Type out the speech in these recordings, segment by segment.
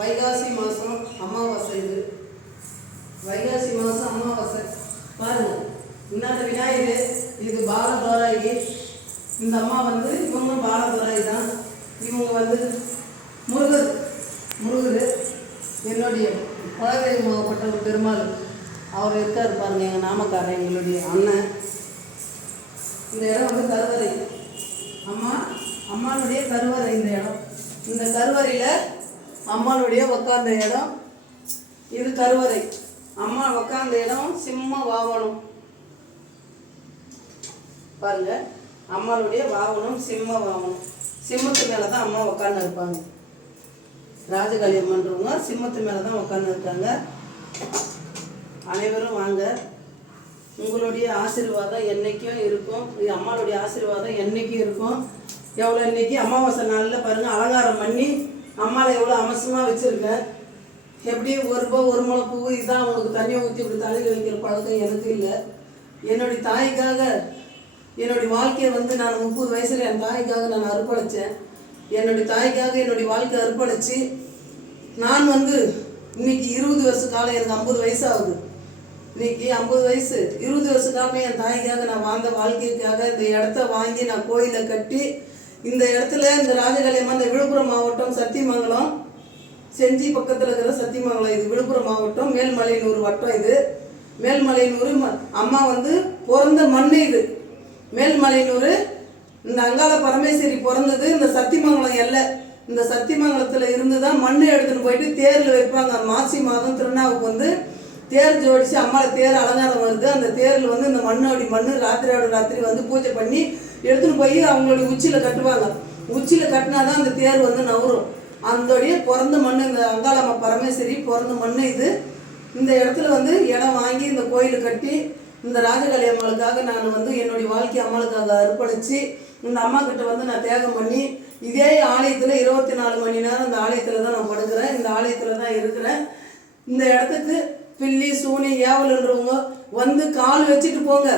வைகாசி மாதம் அமாவாசை. இது வைகாசி மாதம் அமாவாசை. பாருங்க, இன்னொரு விநாயகர், இது பாலதோராயி. இந்த அம்மா வந்து இவங்களும் பாலதோராயி தான். இவங்க வந்து முருகர் என்னுடைய குலதெய்வ மாவட்ட பெருமாள் அவர் இருக்கார் பாருங்க, எங்கள் நாமக்காரன், எங்களுடைய அண்ணன். இந்த இடம் வந்து கருவறை, அம்மானுடைய கருவறை. இந்த இடம், இந்த கருவறையில் அம்மானுடைய உட்கார்ந்த இடம். இது கருவறை, அம்மா உட்கார்ந்த இடம் சிம்ம வாகனம். பாருங்க, அம்மாளுடைய வாகனம் சிம்ம வாகனம். சிம்மத்து மேலே தான் அம்மா உட்கார்ந்து இருப்பாங்க. ராஜகாளியம் பண்ணுறவங்க சிம்மத்து மேலே தான் உட்கார்ந்து இருக்காங்க. அனைவரும் வாங்க, உங்களுடைய ஆசீர்வாதம் என்றைக்கும் இருக்கும். இது அம்மாளுடைய ஆசீர்வாதம் என்றைக்கும் இருக்கும். எவ்வளோ இன்னைக்கு அமாவாசை நாளில் பாருங்கள், அலங்காரம் பண்ணி அம்மாவை எவ்வளோ அமசமாக வச்சுருக்கேன். எப்படி ஒரு ரூபாய் ஒரு முளை பூ இதுதான் அவங்களுக்கு தண்ணியை ஊற்றி இப்படி தலையில் வைக்கிற பழக்கம் எனக்கு இல்லை. என்னுடைய தாய்க்காக என்னுடைய வாழ்க்கையை வந்து நான் 30 வயசில் என் தாய்க்காக நான் அர்ப்பணித்தேன். என்னுடைய தாய்க்காக என்னுடைய வாழ்க்கையை அர்ப்பணித்து நான் வந்து இன்னைக்கு 20 வருஷ காலம், எனக்கு 50 வயசு ஆகுது. இன்னைக்கு 50 வயசு, 20 வருஷ காலமே என் தாய்க்காக நான் வாழ்ந்த வாழ்க்கைக்காக இந்த இடத்த வாங்கி நான் கோயிலை கட்டி இந்த இடத்துல இந்த ராஜகாளியம்மா, இந்த விழுப்புரம் மாவட்டம் சத்தியமங்கலம் செஞ்சி பக்கத்தில் இருக்கிற சத்தியமங்கலம். இது விழுப்புரம் மாவட்டம் மேல்மலையனூர் வட்டம். இது மேல்மலையனூர் அம்மா வந்து பிறந்த மண். இது மேல்மலையனூர். இந்த அங்காள பரமேஸ்வரி பிறந்தது இந்த சத்தியமங்கலம் எல்லை. இந்த சத்தியமங்கலத்தில் இருந்து தான் மண் எடுத்துன்னு போயிட்டு தேரில் வைப்பாங்க. மாசி மாதம் திருநாவுக்கு வந்து தேர் ஜோடிச்சு அம்மாவை தேர் அலங்காரம் வருது. அந்த தேரில் வந்து இந்த மண்ணோட ராத்திரியோட ராத்திரி வந்து பூஜை பண்ணி எடுத்துன்னு போய் அவங்களுடைய உச்சியில் கட்டுவாங்க. உச்சியில் கட்டினா தான் அந்த தேர் வந்து நவரும். அதோடைய பிறந்த மண் இந்த அங்காளம்மா பரமேஸ்வரி பிறந்த மண் இது. இந்த இடத்துல வந்து இடம் வாங்கி இந்த கோயில் கட்டி இந்த ராஜகாளி அம்மாளுக்காக நான் வந்து என்னுடைய வாழ்க்கை அம்மாளுக்காக அர்ப்பணித்து இந்த அம்மா கிட்ட வந்து நான் தியாகம் பண்ணி இதே ஆலயத்தில் 24 மணி நேரம் இந்த ஆலயத்தில் தான் நான் படுக்கிறேன். இந்த ஆலயத்தில் தான் இருக்கிறேன். இந்த இடத்துக்கு பில்லி சூனி ஏவல்ன்றவங்க வந்து கால் வச்சுட்டு போங்க.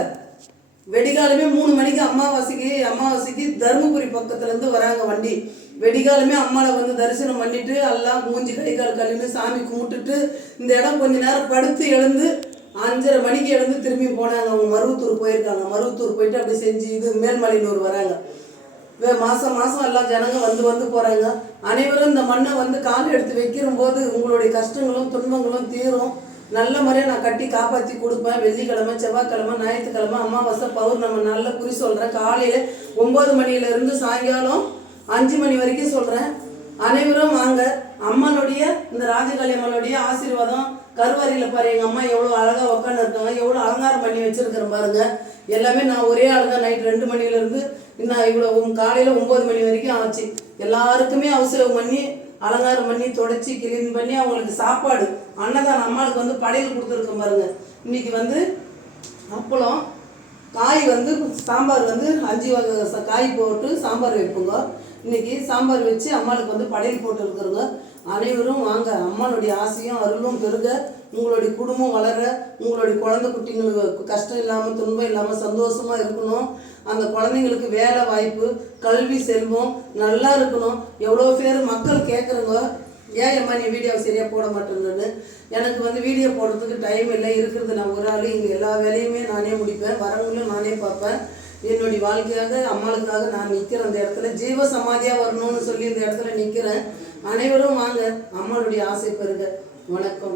வெடிகாலமே 3 மணிக்கு அமாவாசைக்கு தருமபுரி பக்கத்துலேருந்து வராங்க வண்டி. வெடிகாலமே அம்மாவை வந்து தரிசனம் பண்ணிட்டு எல்லாம் மூஞ்சி கை கால் கழுவிட்டு சாமி கும்பிட்டுட்டு இந்த இடம் கொஞ்ச நேரம் படுத்து எழுந்து 5:30 மணிக்கு எழுந்து திரும்பி போனாங்க. அவங்க மருவத்தூர் போயிருக்காங்க. மருவத்தூர் போயிட்டு அப்படி செஞ்சு இது மேல்மலையனூர் வராங்க. மாதம் எல்லாம் ஜனங்க வந்து போகிறாங்க. அனைவரும் இந்த மண்ணை வந்து கால் எடுத்து வைக்கிற போது உங்களுடைய கஷ்டங்களும் துன்பங்களும் தீரும். நல்ல முறையை நான் கட்டி காப்பாற்றி கொடுப்பேன். வெள்ளிக்கிழமை, செவ்வாய்க்கிழமை, ஞாயிற்றுக்கிழமை, அமாவாசை, பௌர்ணமி நல்ல குறி சொல்கிறேன். காலையில் 9 மணியிலேருந்து சாயங்காலம் 5 மணி வரைக்கும் சொல்கிறேன். அனைவரும் வாங்க. அம்மனுடைய இந்த ராஜகாளி அம்மனுடைய ஆசீர்வாதம் கருவறையில் பாரு. எங்கள் அம்மா எவ்வளோ அழகாக உட்காந்து இருக்காங்க, எவ்வளோ அலங்காரம் பண்ணி வச்சுருக்கிறேன் பாருங்க. எல்லாமே நான் ஒரே ஆள் தான். நைட் 2 மணிலேருந்து இன்னும் இவ்வளோ காலையில் 9 மணி வரைக்கும் ஆச்சு. எல்லாருக்குமே அவசரம் பண்ணி அலங்காரம் பண்ணி தொடச்சி கிளீன் பண்ணி அவங்களுக்கு சாப்பாடு அன்னதானம் அம்மாளுக்கு வந்து படையல் கொடுத்துருக்கோம் பாருங்க. இன்னைக்கு வந்து அப்பளம் காய் வந்து சாம்பார் வந்து 5 வகை காய் போட்டு சாம்பார் வைப்போங்க. இன்னைக்கு சாம்பார் வச்சு அம்மாளுக்கு வந்து படையல் போட்டு இருக்கிறோங்க. அனைவரும் வாங்க. அம்மாளுடைய ஆசையும் அருளும் பெருக, உங்களுடைய குடும்பம் வளர, உங்களுடைய குழந்தை குட்டிங்களுக்கு கஷ்டம் இல்லாமல் துன்பம் இல்லாமல் சந்தோஷமாக இருக்கணும். அந்த குழந்தைங்களுக்கு வேலை வாய்ப்பு, கல்வி, செல்வம் நல்லா இருக்கணும். எவ்வளோ பேர் மக்கள் கேட்குறங்க, ஏன் அம்மா நீ வீடியோ சரியாக போட மாட்டேன்னு. எனக்கு வந்து வீடியோ போடுறதுக்கு டைம் இல்லை. இருக்கிறது நான் ஒரு ஆள். இங்கே எல்லா வேலையுமே நானே முடிப்பேன். வரவங்களும் நானே பார்ப்பேன். என்னுடைய வாழ்க்கையாக அம்மாளுக்காக நான் நிற்கிறேன். அந்த இடத்துல ஜீவ சமாதியாக வரணும்னு சொல்லி இந்த இடத்துல நிற்கிறேன். அனைவரும் வாங்க. அம்மாளுடைய ஆசை பெறுக. வணக்கம்.